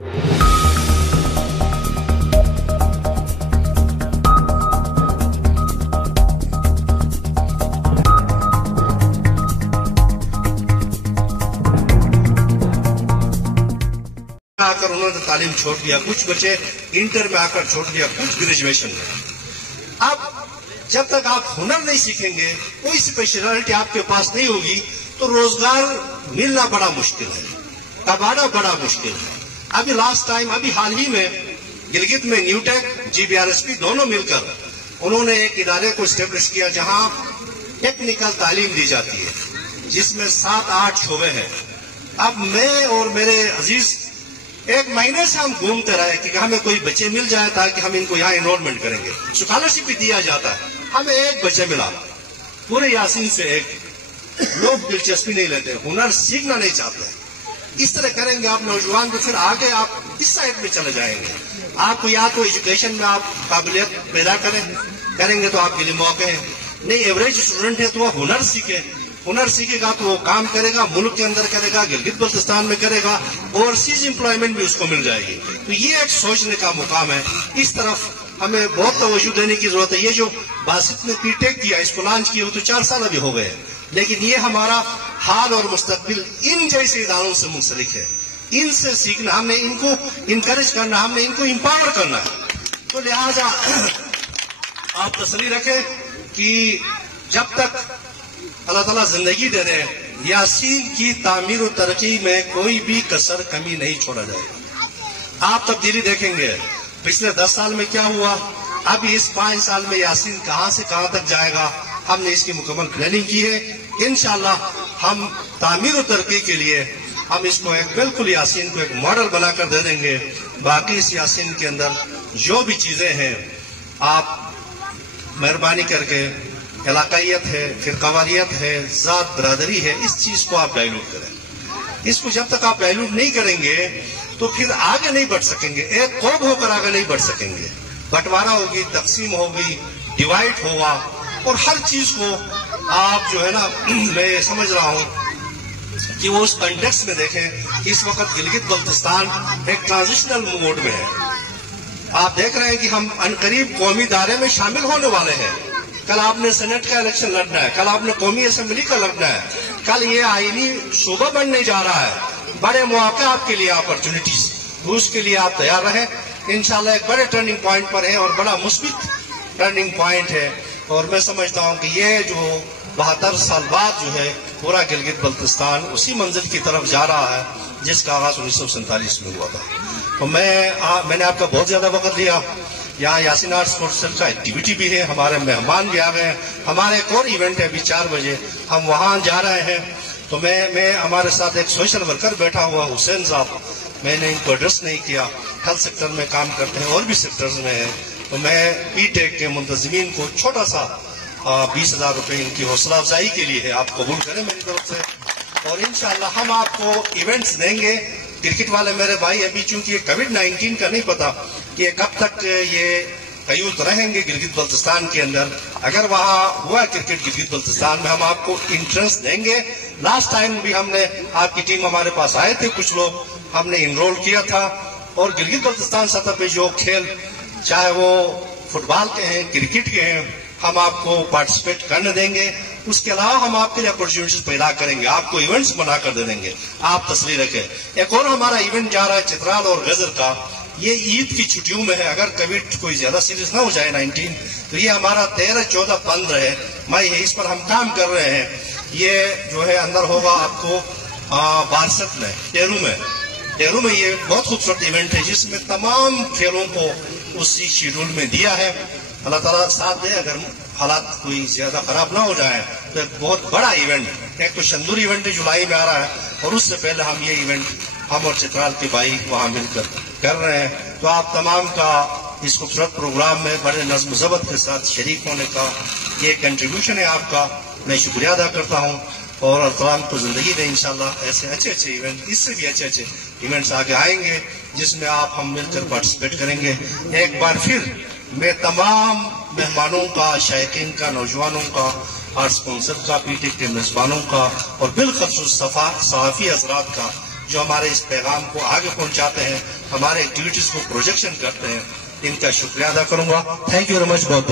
आकर उन्होंने तालीम छोड़ दिया, कुछ बच्चे इंटर में आकर छोड़ दिया, कुछ ग्रेजुएशन में। अब जब तक आप हुनर नहीं सीखेंगे, कोई स्पेशलिटी आपके पास नहीं होगी, तो रोजगार मिलना बड़ा मुश्किल है, कमाना बड़ा मुश्किल है। अभी हाल ही में गिलगित में न्यूटेक GBRSP दोनों मिलकर उन्होंने एक इदारे को स्टेब्लिश किया जहां टेक्निकल तालीम दी जाती है, जिसमें 7-8 शोबे हैं। अब मैं और मेरे अजीज एक महीने से हम घूमते रहे कि हमें कोई बच्चे मिल जाए ताकि हम इनको यहाँ एनरोलमेंट करेंगे। स्कॉलरशिप भी दिया जाता है, हमें एक बच्चे मिला पूरे यासीन से एक। लोग दिलचस्पी नहीं लेते, हुनर सीखना नहीं चाहते। इस तरह करेंगे आप नौजवान, तो फिर आगे आप इस साइड में चले जाएंगे। आपको या तो एजुकेशन में आप काबिलियत पैदा करेंगे तो आपके लिए मौके हैं। नहीं, एवरेज स्टूडेंट है तो वो हुनर सीखे, हुनर सीखेगा तो वो काम करेगा, मुल्क के अंदर करेगा, गिलगित बल्तिस्तान में करेगा, ओवरसीज एम्प्लॉयमेंट भी उसको मिल जाएगी। तो ये एक सोचने का मुकाम है, इस तरफ हमें बहुत तवज्जो देने की जरूरत है। ये जो बासित ने पीटेक किया, इसको लॉन्च किया, वो तो 4 साल अभी हो गए, लेकिन ये हमारा हाल और मुस्तकबिल इन जैसे इदारों से मुंसलिक है। इनसे सीखना, हमने इनको इनकरेज करना, हमने इनको एम्पावर करना है। तो लिहाजा आप तसल्ली रखें कि जब तक अल्लाह ताला जिंदगी दे रहे हैं, यासीन की तामीर और तरक्की में कोई भी कसर कमी नहीं छोड़ा जाएगा। आप तब्दीली देखेंगे, पिछले 10 साल में क्या हुआ, अब इस 5 साल में यासीन कहां से कहां तक जाएगा, हमने इसकी मुकम्मल प्लानिंग की है। इंशाअल्लाह हम तामीर और तरक्की के लिए हम इसको एक बिल्कुल यासीन को एक मॉडल बनाकर दे देंगे। बाकी इस यासीन के अंदर जो भी चीजें हैं, आप मेहरबानी करके इलाकाइयत है, फिर कवालियत है, जात बरादरी है, इस चीज को आप डायलूट करें। इसको जब तक आप डायलूट नहीं करेंगे तो फिर आगे नहीं बढ़ सकेंगे, एक कौम होकर आगे नहीं बढ़ सकेंगे। बंटवारा होगी, तकसीम होगी, डिवाइड होगा, और हर चीज को आप जो है ना, मैं समझ रहा हूं कि वो उस कंटेक्स्ट में देखें कि इस वक्त गिलगित बल्तिस्तान एक ट्रांजिशनल मोड में है। आप देख रहे हैं कि हम अनकरीब कौमी दायरे में शामिल होने वाले हैं। कल आपने सेनेट का इलेक्शन लड़ना है, कल आपने कौमी असेंबली का लड़ना है, कल ये आईनी शोबा बनने जा रहा है। बड़े मौके आपके लिए, अपॉर्चुनिटीज, तो उसके लिए आप तैयार रहें। इंशाल्लाह एक बड़े टर्निंग पॉइंट पर है और बड़ा मुस्बित टर्निंग पॉइंट है। और मैं समझता हूं कि ये जो 72 साल बाद जो है पूरा गिलगित बल्तिस्तान उसी मंजिल की तरफ जा रहा है जिसका आगाज 1947 में हुआ था। तो मैंने आपका बहुत ज्यादा वक्त लिया। यहाँ यासीन आर्ट स्पोर्ट्स सेल का एक्टिविटी भी है, हमारे मेहमान भी आ गए हैं, हमारे एक और इवेंट है अभी 4 बजे, हम वहां जा रहे हैं। तो मैं हमारे साथ एक सोशल वर्कर बैठा हुआ हुसैन साहब, मैंने इनको एड्रेस नहीं किया, हेल्थ सेक्टर में काम करते हैं और भी सेक्टर्स में है। तो मैं पीटेक के मुंतजिमीन को छोटा सा 20,000 रुपए इनकी हौसला अफजाई के लिए है, आप कबूल करें मेरी तरफ से। और इंशाअल्लाह हम आपको इवेंट्स देंगे। क्रिकेट वाले मेरे भाई, अभी चूंकि कोविड-19 का नहीं पता कि कब तक ये कयूत रहेंगे गिलगित बल्तिस्तान के अंदर, अगर वहां हुआ क्रिकेट गिलगित बल्तिस्तान में, हम आपको इंट्रेंस देंगे। लास्ट टाइम भी हमने, आपकी टीम हमारे पास आए थे कुछ लोग, हमने इनरोल किया था। और गिलगित बल्तिस्तान सतह पे जो खेल, चाहे वो फुटबॉल के हैं, क्रिकेट के हैं, हम आपको पार्टिसिपेट करने देंगे। उसके अलावा हम आपके लिए अपॉर्चुनिटीज पैदा करेंगे, आपको इवेंट्स बनाकर दे देंगे, आप तसल्ली रखें। एक और हमारा इवेंट जा रहा है चित्राल और गजर का, ये ईद की छुट्टियों में है, अगर कोविड कोई ज्यादा सीरियस ना हो जाए 19, तो ये हमारा 13, 14, 15 मई है, इस पर हम काम कर रहे हैं। ये जो है अंदर होगा आपको बारसत में, टेरू में ये बहुत खूबसूरत इवेंट है जिसमें तमाम खेलों को उसी शेड्यूल में दिया है। अल्लाह ताला साथ दे, अगर हालात कोई ज्यादा खराब ना हो जाए तो एक बहुत बड़ा इवेंट, एक तो शंदूर इवेंट जुलाई में आ रहा है, और उससे पहले हम ये इवेंट हम और चित्राल के भाई वहां मिलकर कर रहे हैं। तो आप तमाम का इस खूबसूरत प्रोग्राम में बड़े नज़्म ज़ब्त के साथ शरीक होने का ये कंट्रीब्यूशन है आपका, मैं शुक्रिया अदा करता हूँ। और अल्लाह को जिंदगी दे, इंशाल्लाह ऐसे अच्छे इवेंट, इससे भी अच्छे इवेंट्स आगे आएंगे जिसमें आप हम मिलकर पार्टिसिपेट करेंगे। एक बार फिर मैं तमाम मेहमानों का, शायकीन का, नौजवानों का और स्पॉन्सर का, पीटीक के मेजबानों का और बिलखसूस सहाफी हजरात का جو ہمارے اس پیغام کو آگے پہنچاتے ہیں، ہمارے ایکٹیویٹیز کو پروجیکشن کرتے ہیں، ان کا شکریہ ادا کروں گا. Thank you very much. بہت بہت